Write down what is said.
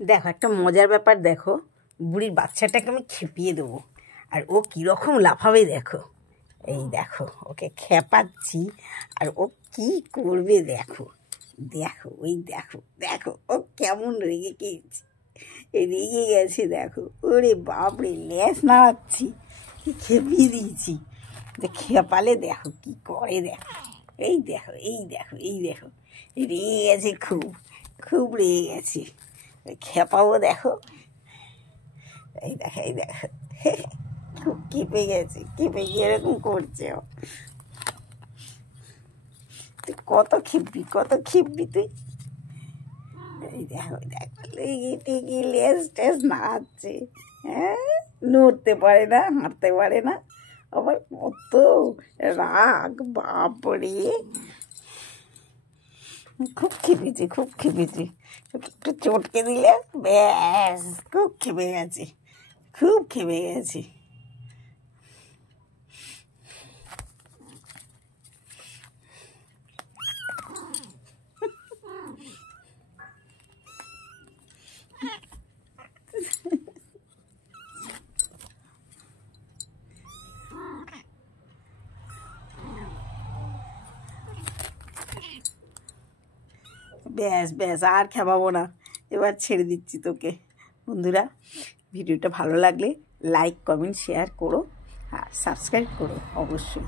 দেখো একটা মজার ব্যাপার, দেখো বুড়ির বাচ্চাটাকে আমি খেপিয়ে দেবো আর ও কীরকম লাফাবে দেখো। এই দেখো ওকে খেপাচ্ছি আর ও কি করবে দেখো। দেখো ওই দেখো দেখো ও কেমন রেগে গেছে দেখো। ওরে বাপরে, ল্যাস নাড়াচ্ছি, খেপিয়ে দিয়েছি, খেপালে দেখো কি করে দেখো। এই দেখো এই দেখো এই দেখো, রেগে গেছে, খুব খুব রেগে গেছে। খেপাবো দেখো, এই দেখো এই দেখো, খুব কেঁপে গেছে, কেঁপে গিয়ে এরকম করছে। তুই কত খেপবি তুই। এই দেখো দেখো, লেগে টেগে লেজ টেজ নাড়াচ্ছে। হ্যাঁ, নড়তে পারে না, হাঁটতে পারে না, আবার কত রাগ, বাপরে। খুব খেপেছে। একটু চটকে দিলে ব্যাস, খুব খেপে গেছে। ব্যাস আর খেপাবো না, এবার ছেড়ে দিচ্ছি তোকে। বন্ধুরা, ভিডিওটা ভালো লাগলে লাইক কমেন্ট শেয়ার করো আর সাবস্ক্রাইব করো অবশ্যই।